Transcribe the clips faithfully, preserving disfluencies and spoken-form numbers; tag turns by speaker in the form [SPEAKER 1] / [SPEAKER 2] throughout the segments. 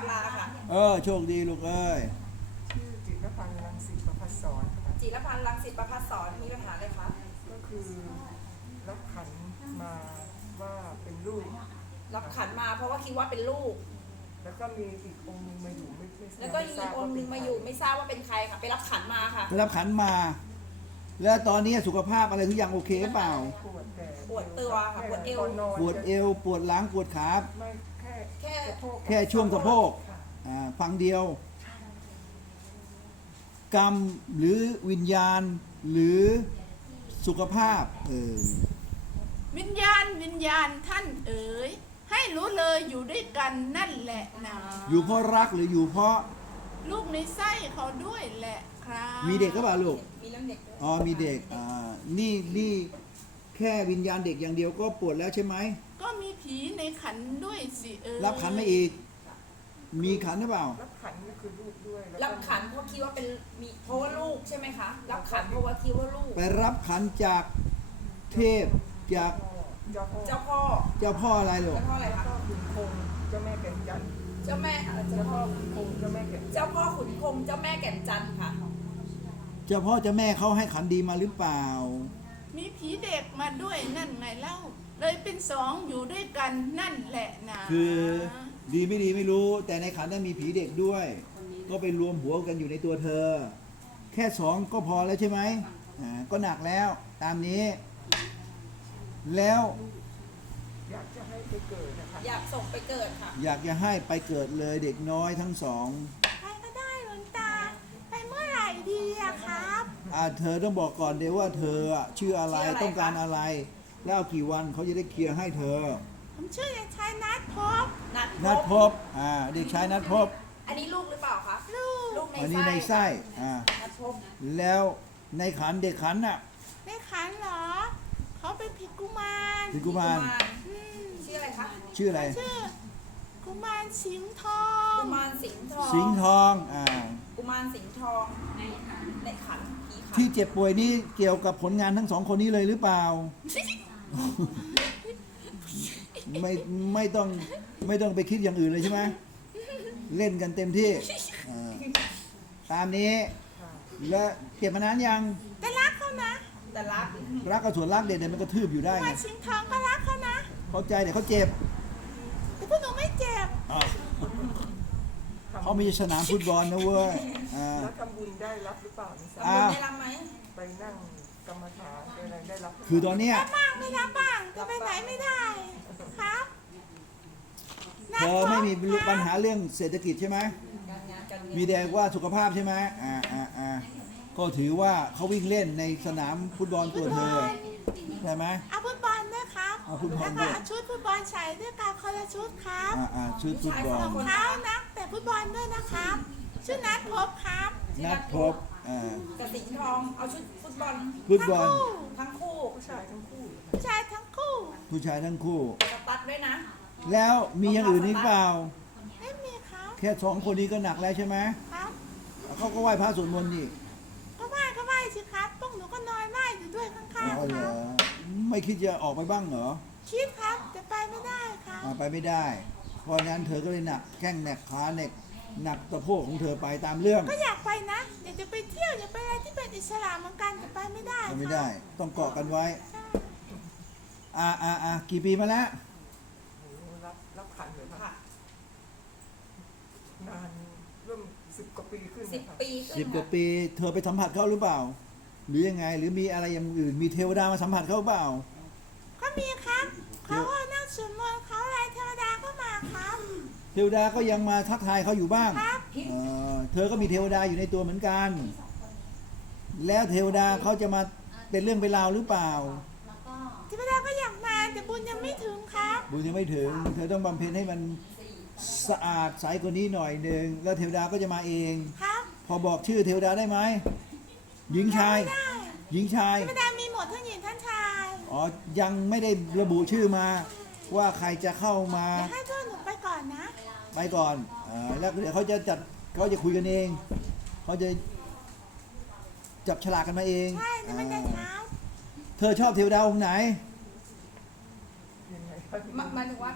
[SPEAKER 1] ลาค่ะ
[SPEAKER 2] เออโชคดีลูกเอ้ย
[SPEAKER 3] ชื่อจิตรพันธ์รังสิตประภัสสรค่ะ
[SPEAKER 1] จิรพันธ์รังสิตประภัสสรมีปัญหาอะไรคะ
[SPEAKER 3] ก็คือรับขันมาว่าเป็นลูก
[SPEAKER 1] รับขันมาเพราะว่าคิดว่าเป็นลูก
[SPEAKER 3] แล้วก็มีอีกองค์หนึงมาอยู่ไม่ไม่
[SPEAKER 1] แล้วก็อีกองค์หนึงมาอยู่ไม่ทราบว่าเป็นใครค่ะ ไปรับขันมาค่ะ
[SPEAKER 2] ได้รับขันมา แล้วตอนนี้สุขภาพอะไรทุกอย่างโอเคหรือเปล่า
[SPEAKER 3] ปวดแต่
[SPEAKER 1] ปวดตัวค่ะปวดเอว
[SPEAKER 3] ตนนน
[SPEAKER 2] ปวดเอวปวดหลังปวดขา
[SPEAKER 3] ไม่แค่
[SPEAKER 1] แค่
[SPEAKER 3] สะโพก
[SPEAKER 2] แค่ช่วงสะโพก
[SPEAKER 3] ค่ะ
[SPEAKER 2] อ่าฟังเดียว กรรมหรือวิญญาณหรือสุขภาพเออ
[SPEAKER 4] วิญญาณวิญญาณท่านเอ๋ยให้รู้เลยอยู่ด้วยกันนั่นแหละนะ
[SPEAKER 2] อยู่เพราะรักหรืออยู่เพราะ
[SPEAKER 4] ลูกในไส้เขาด้วยแหละครับ
[SPEAKER 2] มีเด็กก็เปล่าลูก
[SPEAKER 1] มีเรื่องเด็กด้วย
[SPEAKER 2] อ๋อมีเด็กอ่านี่นี่แค่วิญญาณเด็กอย่างเดียวก็ปวดแล้วใช่ไหม
[SPEAKER 4] ก็มีผีในขันด้วยสิเอ๋ย
[SPEAKER 2] รับขันมาอีก มีขันหรือเปล่า
[SPEAKER 3] รับขันก็คือลูกด้วยแล้วก็
[SPEAKER 1] รับขันเพราะคิดว่าเป็นมีเพราะว่าลูกใช่ไหมคะ รับขันเพราะว่าคิดว่าลูก
[SPEAKER 2] ไปรับขันจากเทพจาก
[SPEAKER 3] เจ้าพ่อ
[SPEAKER 1] เจ้าพ่อ
[SPEAKER 2] เจ้าพ่ออะไรลูก
[SPEAKER 1] เจ้าพ่ออะไร
[SPEAKER 3] แล้ว
[SPEAKER 1] คะ
[SPEAKER 3] ก็ขุนคงเจ้าแม่แก่นจันทร์
[SPEAKER 1] เจ้าแม่อะไร
[SPEAKER 3] เจ้า
[SPEAKER 1] เจ้า
[SPEAKER 3] พ่
[SPEAKER 1] พ่
[SPEAKER 3] อ
[SPEAKER 1] อ
[SPEAKER 3] ขุนคงเจ้าแม่แก่นจันทร์
[SPEAKER 1] เจ้าพ่อขุนคงเจ้าแม่แก่นจันทร์ค่ะ
[SPEAKER 2] เจ้าพ่อเจ้าแม่เขาให้ขันดีมาหรือเปล่า
[SPEAKER 4] มีผีเด็กมาด้วยนั่นไงเล่า เลยเป็นสองอยู่ด้วยกันนั่นแหละนะ
[SPEAKER 2] คือดีไม่ดีไม่รู้ แต่ในขันนั้นมีผีเด็กด้วย ก็ไปรวมหัวกันอยู่ในตัวเธอ แค่สองก็พอแล้วใช่ไหมอ่าก็หนักแล้วตามนี้ แล้ว
[SPEAKER 3] อยากจะให้ไปเกิดนะคะ
[SPEAKER 1] อยากส่งไปเกิดค่ะ
[SPEAKER 2] อยากจะให้ไปเกิดเลยเด็กน้อยทั้งสอง
[SPEAKER 4] ใครก็ได้หลวงตา ไปเมื่อไหร่ดีอะครับ
[SPEAKER 2] อ่าเธอต้องบอกก่อนเดี๋ยวว่าเธออะชื่ออะไร
[SPEAKER 1] ชื่ออะไร
[SPEAKER 2] ต้องการอะไร แล้วเอากี่วันเขาจะได้เคลียร์ให้เธอ
[SPEAKER 4] ผมชื่อเด็กชายนัทพบ
[SPEAKER 1] นัด
[SPEAKER 2] นัด
[SPEAKER 1] พ
[SPEAKER 2] พ
[SPEAKER 1] บบ
[SPEAKER 2] อ่าเด็กชายนัดพบ
[SPEAKER 1] อันนี้ลูกหรือเปล่าคะ
[SPEAKER 4] ลูก
[SPEAKER 1] ลูกใน
[SPEAKER 2] อันนี้
[SPEAKER 1] ไส้
[SPEAKER 2] ในไส้อ่า
[SPEAKER 1] นัดพบ
[SPEAKER 2] แล้วในขันเด็กขันน่ะ
[SPEAKER 4] ในขันเหรอ เขาเป็นผิดกุมาร
[SPEAKER 2] คือกุมาร
[SPEAKER 4] อืม
[SPEAKER 1] ชื่ออะไรคะ
[SPEAKER 2] ชื่ออะไร
[SPEAKER 4] ชื่อกุมารสิงห์ทอง
[SPEAKER 1] กุมารสิงห์ทอง
[SPEAKER 2] สิงห์ทองอ่า
[SPEAKER 1] กุมารสิงห์ทองในขันผีขัน
[SPEAKER 2] ที่เจ็บป่วยนี่เกี่ยวกับผลงานทั้งสองคนนี้เลยหรือเปล่า ไม่ไม่ต้องไม่ต้องไปคิดอย่างอื่นเลยใช่ไหมเล่นกันเต็มที่อ่าตามนี้
[SPEAKER 3] ค่ะ
[SPEAKER 2] และเก็บมานานยัง
[SPEAKER 4] แต่รักเขานะ
[SPEAKER 1] แต่รัก
[SPEAKER 2] รักกับส่วนรักเด็ดเนี่ยมันกระทืบอยู่ได้
[SPEAKER 4] กุ
[SPEAKER 2] ไง
[SPEAKER 4] มารสิงห์ทองก็รักเขานะ
[SPEAKER 2] เข้าใจแต่เขาเจ็บ
[SPEAKER 4] แต่พวกหนูไม่เจ็บ
[SPEAKER 2] อ่ะเขาไม่ใช่สนามฟุตบอลนะเว้ยอ่า
[SPEAKER 3] แล้วทำบุญได้รับหรือเปล่าไม่ทราบ
[SPEAKER 2] อ่า
[SPEAKER 1] ได้รับไหม
[SPEAKER 3] ไปนั่งกรรมฐานไปอะไรได้รับหรืเปล่า
[SPEAKER 2] คือตอนเนี้ย
[SPEAKER 4] รับบ้างไม่รับบ้างจะไปไหนไม่ได้ ครับ
[SPEAKER 2] เธอไม่มีปัญหาเรื่องเศรษฐกิจใช่ไหม
[SPEAKER 1] การงานการเงิน
[SPEAKER 2] มีแต่ว่าสุขภาพใช่ไหมอ่าอ่าอ่าก็ถือว่าเขาวิ่งเล่นในสนามฟุตบอลตัวเธอใช่ไหม
[SPEAKER 4] เอาฟุตบอลด้วยครับ
[SPEAKER 2] เอาฟุตบอล
[SPEAKER 4] แล้ว
[SPEAKER 2] ด้
[SPEAKER 4] ก็
[SPEAKER 2] วย
[SPEAKER 4] เอาชุดฟุตบอลใส่ด้วยกันคนละชุดครับ
[SPEAKER 2] อ่าอ่าชุดฟุตบอล
[SPEAKER 4] รองเท้านักแต่ฟุตบอลด้วยนะครับชื่อนัทพบครับ
[SPEAKER 2] นัดพบอ่า
[SPEAKER 1] กับสิงห์ทองเอาชุดฟุตบอล
[SPEAKER 2] ฟุตบอล
[SPEAKER 1] ทั้งคู่
[SPEAKER 3] ผู้ชายทั้งคู่
[SPEAKER 4] ผู้ชายทั้งคู่
[SPEAKER 2] ผู้ชายทั้งคู่
[SPEAKER 1] สตัดด้วยนะ
[SPEAKER 2] แล้วมีอย่างอื่นอีกเปล่า
[SPEAKER 4] ไม่มีครับ
[SPEAKER 2] แค่สองคนนี้ก็หนักแล้วใช่ไหม
[SPEAKER 4] ครับ
[SPEAKER 2] เขาก็ไหว้พระสวดมนต์นี่
[SPEAKER 4] ก็ไหว้ก็ไหว้สิครับพวกหนูก็นอนไหว้อยู่ด้วยข้าง
[SPEAKER 2] อ๋อ
[SPEAKER 4] ๆ
[SPEAKER 2] เห
[SPEAKER 4] ค
[SPEAKER 2] ร
[SPEAKER 4] รั
[SPEAKER 2] อบ ไม่คิดจะออกไปบ้างเหรอ
[SPEAKER 4] คิดครับแต่ไปไม่ได้ครับ
[SPEAKER 2] อ่าไปไม่ได้ เพราะงั้นเธอก็เลยหนักแข้งหนักขาหนักหนักสะโพกของเธอไปตามเรื่อง
[SPEAKER 4] ก็อยากไปนะอยากจะไปเที่ยวอยากไปอะไรที่เป็นอิสระเหมือนกันแต่ไปไม่ได้
[SPEAKER 2] ไปไม่
[SPEAKER 4] ค
[SPEAKER 2] ได้
[SPEAKER 4] รับ
[SPEAKER 2] ต้องเกาะกันไว้
[SPEAKER 4] ใช่
[SPEAKER 2] อ่าอ่าอ่ากี่ปีมาแล้ว
[SPEAKER 3] โอ้โหรับรับขันเลยค่ะ
[SPEAKER 1] ค่ะ
[SPEAKER 3] นานเริ่มสิบกว่าปีขึ้น
[SPEAKER 1] สิบ
[SPEAKER 3] นะคะ
[SPEAKER 1] ปีขึ้น
[SPEAKER 2] สิบกว่า
[SPEAKER 1] ค่ะ
[SPEAKER 2] ปี เธอไปสัมผัสเขาหรือเปล่า หรือยังไง หรือมีอะไรอย่างอื่น มีเทวดามาสัมผัสเขาเปล่า
[SPEAKER 4] ก็มีครับเขาก็นั่งสวดมนต์เขาอะไรเทวดาก็มาครับ
[SPEAKER 2] เทวดาก็ยังมาทักทายเขาอยู่บ้าง
[SPEAKER 4] ครับ
[SPEAKER 2] เออเธอก็มีเทวดาอยู่ในตัวเหมือนกัน แล้วเทวดาเขาจะมาเป็นเรื่องเป็นราวหรือเปล่า
[SPEAKER 4] เทวดาก็อยากมาแต่บุญยังไม่ถึงครับ
[SPEAKER 2] บุญยังไม่ถึง เธอต้องบำเพ็ญให้มันสะอาดใสกว่านี้หน่อยหนึ่งแล้วเทวดาก็จะมาเอง
[SPEAKER 4] ครับ
[SPEAKER 2] พอบอกชื่อเทวดาได้ไหม หญิงชาย
[SPEAKER 4] ไม่ได้
[SPEAKER 2] หญิงชาย
[SPEAKER 4] เทวดามีหมดทั้งหญิงทั้งชาย
[SPEAKER 2] อ๋อ ยังไม่ได้ระบุชื่อมา ว่าใครจะเข้ามา
[SPEAKER 4] เดี๋ยวให้เพื่อนหนูไปก่อนนะ
[SPEAKER 2] ไปก่อนอ่าแล้วเดี๋ยวเขาจะจัดเขาจะคุยกันเอง เขาจะจับฉลากกันมาเอง
[SPEAKER 4] ใช่แต่ไม่ได้
[SPEAKER 2] อ่า
[SPEAKER 4] เช้า
[SPEAKER 2] เธอชอบเทวดาองค์ไหน
[SPEAKER 3] ยังไง
[SPEAKER 1] หมายหมายถึงว่าสิ่งศักดิ์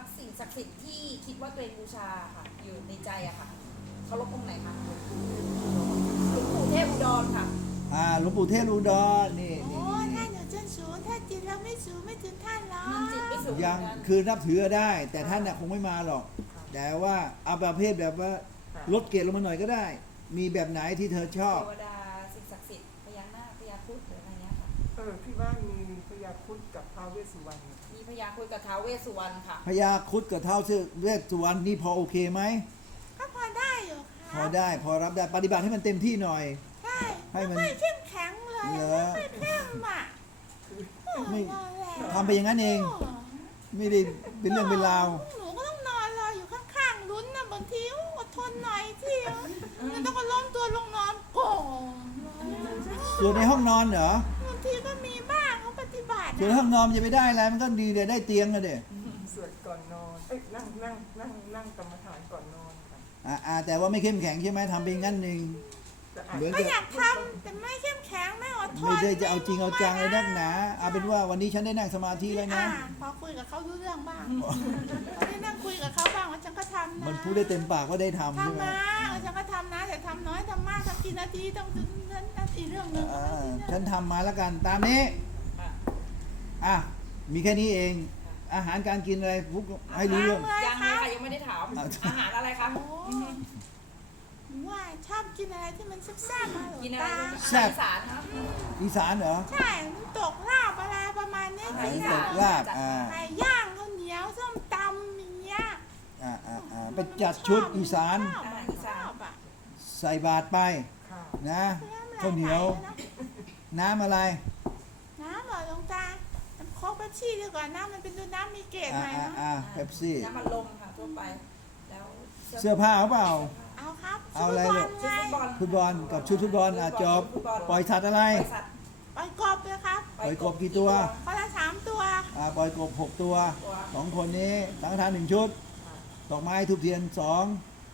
[SPEAKER 1] กดิ์สิทธิ์ที่คิดว่าตัวเองบูชาค่ะ อยู่ในใจอะค่ะเคารพองค์ไหนคะหลวงปู่เทพอุดรค่ะ
[SPEAKER 2] อ่าหลวงปู่เทพอุดรนี่
[SPEAKER 4] โอ้
[SPEAKER 2] นี่
[SPEAKER 4] ท่านอยู่จนสูงถ้าจิตเราไม่สูงไม่ถึงท่านหรอก
[SPEAKER 1] มันจิตไม่สูง
[SPEAKER 2] ยัง
[SPEAKER 1] เหมือนกัน
[SPEAKER 2] คือนับถือได้ แต่ท่านน่ะคงไม่มาหรอก แต่ว่าเอาประเภทแบบว่าลดเกรดลงมาหน่อยก็ได้ มีแบบไหนที่เธอชอบ
[SPEAKER 1] เทวดาสิ่งศักดิ์สิทธิ์พญานาคพญาครุฑหรืออะไรเงี้ยค่ะ
[SPEAKER 3] เออที่บ้านมีพญาครุฑกับท้าวเวสสุวรรณ
[SPEAKER 1] มีพญาครุฑกับท้าวเวสสุวรรณค่ะ
[SPEAKER 2] พญาครุฑกับเท้าเวสสุวรรณนี่พอโอเคไหม
[SPEAKER 4] ก็พอได้อยู่ค
[SPEAKER 2] พ
[SPEAKER 4] รั
[SPEAKER 2] อบ ได้พอรับได้ปฏิบัติให้มันเต็มที่หน่อย
[SPEAKER 4] ใช่
[SPEAKER 2] ให้
[SPEAKER 4] ไม่
[SPEAKER 2] มัน
[SPEAKER 4] ค่อยเข้มแข็งเลย
[SPEAKER 2] เหรอ
[SPEAKER 4] ไม่ค่อยเข้มอ่ะ
[SPEAKER 2] ไม่
[SPEAKER 4] โอ้แหละ
[SPEAKER 2] ทำไปอย่างนั้นเอง ไม่ได้เป็นเรื่องเป็นราว
[SPEAKER 4] หนูก็ต้องนอนรออยู่ข้างๆลุ้นนะบางทีอู้อดทนหน่อยสิมันต้องก็ล้มตัวลงนอนโก่ง
[SPEAKER 2] ส่วนในห้องนอนเหรอ
[SPEAKER 4] บางทีก็มีบ้างเขาปฏิบัติ
[SPEAKER 2] ส่วนในห้องนอนจะไปได้อะไรมันก็ดีเดี๋ยวได้เตียงกันเด็
[SPEAKER 3] สวดก่อนนอน เอ้ยนั่งนั่งนั่งนั่งกรรมฐานก่อนนอนค่ะ
[SPEAKER 2] อ่าอ่าแต่ว่าไม่เข้มแข็งใช่ไหมทำไปงั้นหนึ่ง
[SPEAKER 3] แต่อาจ
[SPEAKER 2] เหมือน
[SPEAKER 4] ก็อยากทำแต่ไม่เข้มแข็งไม่อดทน
[SPEAKER 2] ไม่ได้จะเอาจริงเอาจังเลยนักหนาเอาเป็นว่าวันนี้ฉันได้นั่งสมาธิแล้วนะ
[SPEAKER 4] อ่าพอคุยกับเขารู้เรื่องบ้างได้นั่งคุยกับเขาบ้างว่าฉันก็ทำนะ
[SPEAKER 2] มันพูดได้เต็มปากว่าได้ทำใช่ไหม
[SPEAKER 4] ทำนะเออฉันก็ทำนะแต่ทำน้อยทำมากทำกี่นาทีต้องถึงนาทีเรื่องหนึง
[SPEAKER 2] อ่าฉันทำมาแล้วกันตามนี้
[SPEAKER 1] ค่ะ
[SPEAKER 2] อ่ะมีแค่นี้เอง อาหารการกินอะไรพุกให้รู้เรื่อง
[SPEAKER 4] เลย
[SPEAKER 1] ยัง
[SPEAKER 4] ค
[SPEAKER 1] เลย
[SPEAKER 4] รับ
[SPEAKER 1] ค่ะยังไม่ได้ถาม
[SPEAKER 2] อ่ะ
[SPEAKER 1] อาหารอะไรคะ
[SPEAKER 4] โอ้หนูว่าชอบกินอะไรที่มันแซ่บๆมาหลวง
[SPEAKER 1] กินอะไร
[SPEAKER 4] ตา
[SPEAKER 1] อา
[SPEAKER 2] แซ่
[SPEAKER 1] หาร
[SPEAKER 2] บ
[SPEAKER 1] อีสานครับ
[SPEAKER 2] อีสานเหรอ
[SPEAKER 4] ใช่น้ำตกลาบอะไรประมาณเนี้ย
[SPEAKER 1] อาหาร
[SPEAKER 4] กิ
[SPEAKER 1] อี
[SPEAKER 4] น
[SPEAKER 1] สาน
[SPEAKER 2] ลาบอ่า
[SPEAKER 4] ไก่ย่างข้าวเหนียวส้มตำอย่างเงี้ย
[SPEAKER 2] อ่าอ่าอ่าไปจัดชุดอีสาน
[SPEAKER 4] ชอบอะชอบอะ
[SPEAKER 2] ใส่บาตรไป
[SPEAKER 3] ค่ะ
[SPEAKER 2] นะข้าวเหนียว น้ำอะไร
[SPEAKER 4] น้ำเหรอหลวงตาน้ำโค้กเป๊ปซี่ดีกว่าน้ำมันเป็นดูน้ำมีเกล็ด
[SPEAKER 2] อ่า
[SPEAKER 4] หน่อย
[SPEAKER 2] อ่า
[SPEAKER 4] เนาะ
[SPEAKER 2] อ่าเป๊ปซี่
[SPEAKER 1] น้ำมันลมค่ะทั่วไป แล้ว
[SPEAKER 2] เสื้อผ้าเอาเปล่า
[SPEAKER 4] เอาครับ
[SPEAKER 2] เอาอะไร
[SPEAKER 4] ชุด
[SPEAKER 2] เนี่ย
[SPEAKER 4] บอล
[SPEAKER 1] ชุดฟุตบอล
[SPEAKER 2] ฟุตบอลกับชุดฟุตบอลอ่ะจบปล่อยสัตว์อะไร
[SPEAKER 1] ปล่อยสัตว์
[SPEAKER 4] ไปกบเลยครับ
[SPEAKER 2] ปล่อยกบกี่ตัว
[SPEAKER 4] คนละสามตัว
[SPEAKER 2] อ่าปล่อยกบหกตัวสองคนนี้สังฆทานหนึ่งชุดดอกไม้ทูบเทียนสอง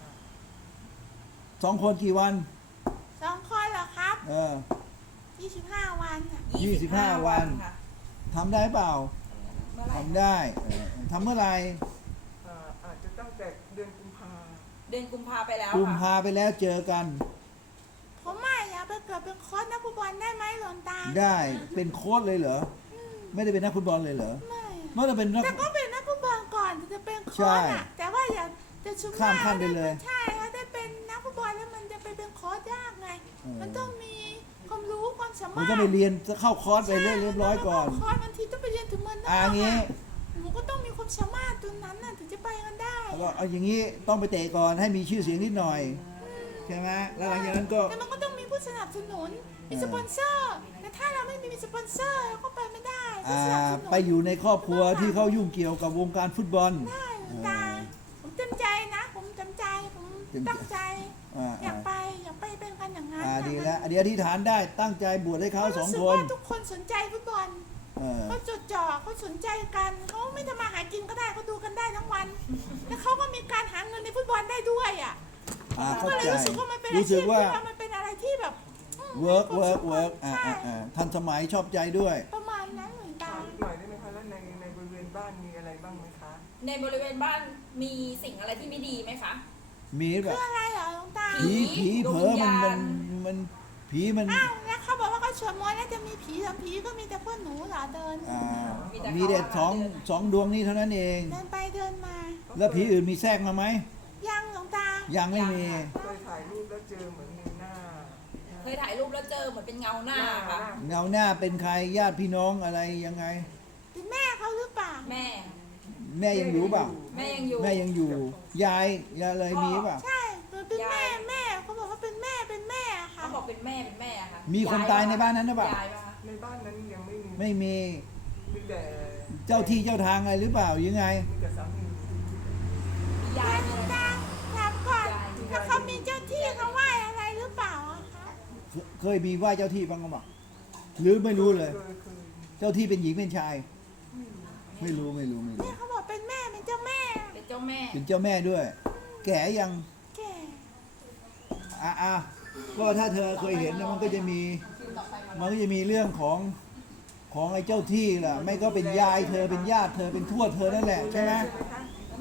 [SPEAKER 2] สองคนกี่วัน
[SPEAKER 4] สองคนเหรอครับ
[SPEAKER 2] เออ
[SPEAKER 4] ยี่สิบห้าวันอะ
[SPEAKER 2] ยี่สิบห้าวัน
[SPEAKER 1] ค่ะ
[SPEAKER 2] ทำได้เปล่า
[SPEAKER 1] เมื่อไหร่
[SPEAKER 2] ทำได้เออทำเมื่อไหร่
[SPEAKER 3] เอ่ออาจจะตั้งแต่เดือนกุมภา
[SPEAKER 1] เดือนกุมภาไปแล้ว
[SPEAKER 2] กุม
[SPEAKER 1] ค่ะ
[SPEAKER 2] ภาไปแล้วเจอกัน
[SPEAKER 4] ผมไม่อยากไปเกิดเป็นโค้ชนักฟุตบอลได้ไหมหลวงตา
[SPEAKER 2] ได้เป็นโค้ชเลยเหรอ ไม่ได้เป็นนักฟุตบอลเลยเหรอ
[SPEAKER 4] ไม่
[SPEAKER 2] เมื่อเราเป็นนัก
[SPEAKER 4] แต่ก็เป็นนักฟุตบอลก่อนถึงจะเป็นโค้
[SPEAKER 2] ใช่
[SPEAKER 4] ชอะแต่ว่าอย่าจะชุม
[SPEAKER 2] ข้ามขั้นไปเลย
[SPEAKER 4] ใช่ถ้าได้เป็นนักฟุตบอลแล้วมันจะไปเป็นโค้ชยากไง
[SPEAKER 2] เออ
[SPEAKER 4] มันต้องมีความรู้ความสา
[SPEAKER 2] มัน
[SPEAKER 4] มารถ
[SPEAKER 2] ต้องไปเรียนเข้าคอร์สไปเรียบร้อยก่อน
[SPEAKER 4] คอร์สบางทีต้องไปเรียนถึงเมืองนอก
[SPEAKER 2] อ่างี้
[SPEAKER 4] หนูก็ต้องมีความสามารถตรงนั้นน่ะถึงจะไปกันได้
[SPEAKER 2] แล้วก็เอาอย่างนี้ต้องไปเตะก่อนให้มีชื่อเสียงนิดหน่อยใช่ไหมแล้วหลังจากนั้นก็
[SPEAKER 4] แต่มันก็ต้องมีผู้สนับสนุนมีสปอนเซอร์แต่ถ้าเราไม่มีสปอนเซอร์เราก็ไปไม่ได้ผู้
[SPEAKER 2] อ่า
[SPEAKER 4] สนับสนุน
[SPEAKER 2] ไปอยู่ในครอบครัวที่เขายุ่งเกี่ยวกับวงการฟุตบอล
[SPEAKER 4] ได้หลวงตาผมเต็มใจนะ ผมเต็มใจผม
[SPEAKER 2] เต็มใจ
[SPEAKER 4] ตั้งใจ
[SPEAKER 2] อ่า
[SPEAKER 4] อยา
[SPEAKER 2] อ่าก
[SPEAKER 4] ไปอยากไปเป็นกันอย่างนั้น
[SPEAKER 2] อ่า
[SPEAKER 4] น่ะ
[SPEAKER 2] ดีแล้วเดี๋ยวอธิษฐานได้ตั้งใจบวชให้เขาสอง
[SPEAKER 4] รู้สึก
[SPEAKER 2] คน
[SPEAKER 4] ว่าทุกคนสนใจฟุตบอล
[SPEAKER 2] เออ
[SPEAKER 4] เขาจดจ่อเขาสนใจกันเขาไม่ทำมาหากินก็ได้เขาดูกันได้ทั้งวัน แล้วเขาก็มีการหาเงินในฟุตบอลได้ด้วยอ่ะ
[SPEAKER 2] อ่าเข้า
[SPEAKER 4] ก็เลย
[SPEAKER 2] ใจ
[SPEAKER 4] รู้สึกว่ามันเป็นอา
[SPEAKER 2] รู้
[SPEAKER 4] ชี
[SPEAKER 2] สึ
[SPEAKER 4] พ
[SPEAKER 2] กว่า
[SPEAKER 4] ที่มันเป็นอะไรที่แบบอืม
[SPEAKER 2] work
[SPEAKER 4] มีความ
[SPEAKER 2] work
[SPEAKER 4] สุข
[SPEAKER 2] work อ่า
[SPEAKER 4] ใช่
[SPEAKER 2] อ่าอ่าทันสมัยชอบใจด้วย
[SPEAKER 4] ประมาณนั้นเหมือนกั
[SPEAKER 3] ถาน มอีกหน่อยได้ไหมคะแล้วในในบริเวณบ้านมีอะไรบ้างไหมคะ
[SPEAKER 1] ในบริเวณบ้านมีสิ่งอะไรที่ไม่ดีไหมคะ
[SPEAKER 2] มีแบ
[SPEAKER 4] คื
[SPEAKER 2] บ
[SPEAKER 4] ออะไรเหรอหลวงตา
[SPEAKER 2] ผีผีเผลอมันมันมันผีมัน
[SPEAKER 4] อ้าวแล้วเขาบอกว่าเขาสวดมนต์แล้วจะมีผีแต่ผีก็มีแต่พวกหนูเหรอเดิน
[SPEAKER 2] อ่ามีแต่สองสองดวงนี้เท่านั้นเอง
[SPEAKER 4] เดินไปเดินมา
[SPEAKER 2] แล้วผีอื่นมีแทรกมาไหม
[SPEAKER 4] ยังหลวงตา
[SPEAKER 2] ยังไม่มี
[SPEAKER 3] เคยถ่ายรูปแล้วเจอเหมือนมีหน้า
[SPEAKER 1] เคยถ่ายรูปแล้วเจอเหมือนเป็นเงาหน้าค่ะ
[SPEAKER 2] เงาหน้าเป็นใครญาติพี่น้องอะไรยังไง
[SPEAKER 4] เป็นแม่เขาหรือเปล่า
[SPEAKER 1] แม่
[SPEAKER 2] แม่ยังอยู่เปล่า
[SPEAKER 1] แม่ยังอยู่
[SPEAKER 2] แม่ยังอยู่ ยายยายอะไรมีเปล่า
[SPEAKER 4] ใช่เป็นแม่แม่เขาบอกว่าเป็นแม่เป็นแม่ค่ะ
[SPEAKER 1] เขาบอกเป็นแม่เป็นแม่อะค่ะ
[SPEAKER 2] มีคนตายในบ้านนั้นหรือเปล่า
[SPEAKER 1] ยายปะคะ
[SPEAKER 3] ในบ้านนั้นยังไม่มี
[SPEAKER 2] ไม่มี
[SPEAKER 3] มีแต่
[SPEAKER 2] เจ้าที่เจ้าทางอะไรหรือเปล่ายังไง
[SPEAKER 3] มีแต่สามี
[SPEAKER 1] มียายเนี่ย
[SPEAKER 4] ตาถามก่อนถ้าเขามีเจ้าที่เขาไหว้อะไรหรือเปล่าอะคะ
[SPEAKER 2] เคเคยมีไหว้เจ้าที่บ้างหรือเปล่าหรือไม่รู้เลย
[SPEAKER 3] เคยเคย
[SPEAKER 2] เจ้าที่เป็นหญิงเป็นชาย ไม่รู้ไม่รู้ไม่รู้
[SPEAKER 4] แม่เขาบอกเป็นแม่เป็นเจ้าแม่
[SPEAKER 1] เป็นเจ้าแม่
[SPEAKER 2] เป็นเจ้าแม่ด้วย แก่ยัง
[SPEAKER 4] แก่
[SPEAKER 2] อ่ะอ่ะก็ถ้าเธอเคยเห็นนะมันก็จะมี มันก็จะมีเรื่องของของไอ้เจ้าที่ล่ะ ไม่ก็เป็นยายเธอเป็นญาติเธอเป็นทวดเธอนั่นแหละใช่ไหม
[SPEAKER 3] ใช่ไหมคะ
[SPEAKER 4] ย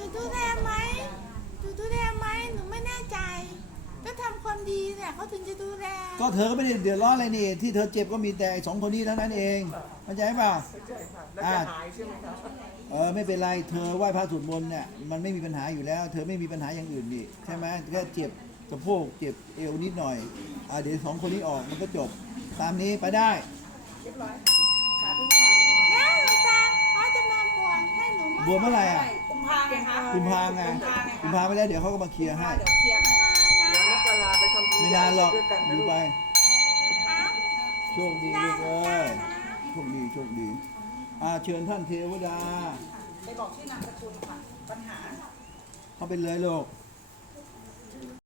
[SPEAKER 4] ดูแลไหมหนูดูแลไหมหนูไม่แน่ใจก็ทำความดีเนี่ยเขาถึงจะดูแล
[SPEAKER 2] ก็เธอก็ไม่ได้เดือดร้อนอะไรนี่ที่เธอเจ็บก็มีแต่ไอ้สองคนนี้เท่านั้นเองเข้าใจเปล่า
[SPEAKER 3] เข้าใจค่ะแล้วจะหายใช่ไหมคะ
[SPEAKER 2] เออไม่เป็นไรเธอไหว้พระสวดมนต์เนี่ยมันไม่มีปัญหาอยู่แล้ว เธอไม่มีปัญหาอย่างอื่นนี่ใช่ไหมแค่เจ็บสะโพกเจ็บเอวนิดหน่อยอ่าเดี๋ยวสองคนนี้ออกมันก็จบตามนี้ไปได้
[SPEAKER 1] เรียบร้อยสาธุค่ะ
[SPEAKER 4] แล้วหลวงตาเขาจะมาบวชให้หนู
[SPEAKER 2] บวชเมื่อไหร่อ่ะ
[SPEAKER 1] กุมภาไงคะ
[SPEAKER 2] กุมภาไง
[SPEAKER 1] กุมภาไง
[SPEAKER 2] กุมภาไปแล้วเดี๋ยวเขาก็มาเคลียร์ให้
[SPEAKER 1] เดี๋ยวเคลียร์ให้
[SPEAKER 3] เดี๋ยวนักกลาไปทำบุญ
[SPEAKER 2] ไม่นานหรอก
[SPEAKER 3] ด้วยกันนะ
[SPEAKER 2] ดู
[SPEAKER 3] ลูก
[SPEAKER 2] ไป
[SPEAKER 4] ครับ
[SPEAKER 2] โชคดีลูกเอ้ยโชคดีโชคดีอ่าเชิญท่านเทวดา
[SPEAKER 1] ไปบอกชื่อนามสกุลค่ะ ปัญหา
[SPEAKER 2] เข้าไปเลยลูก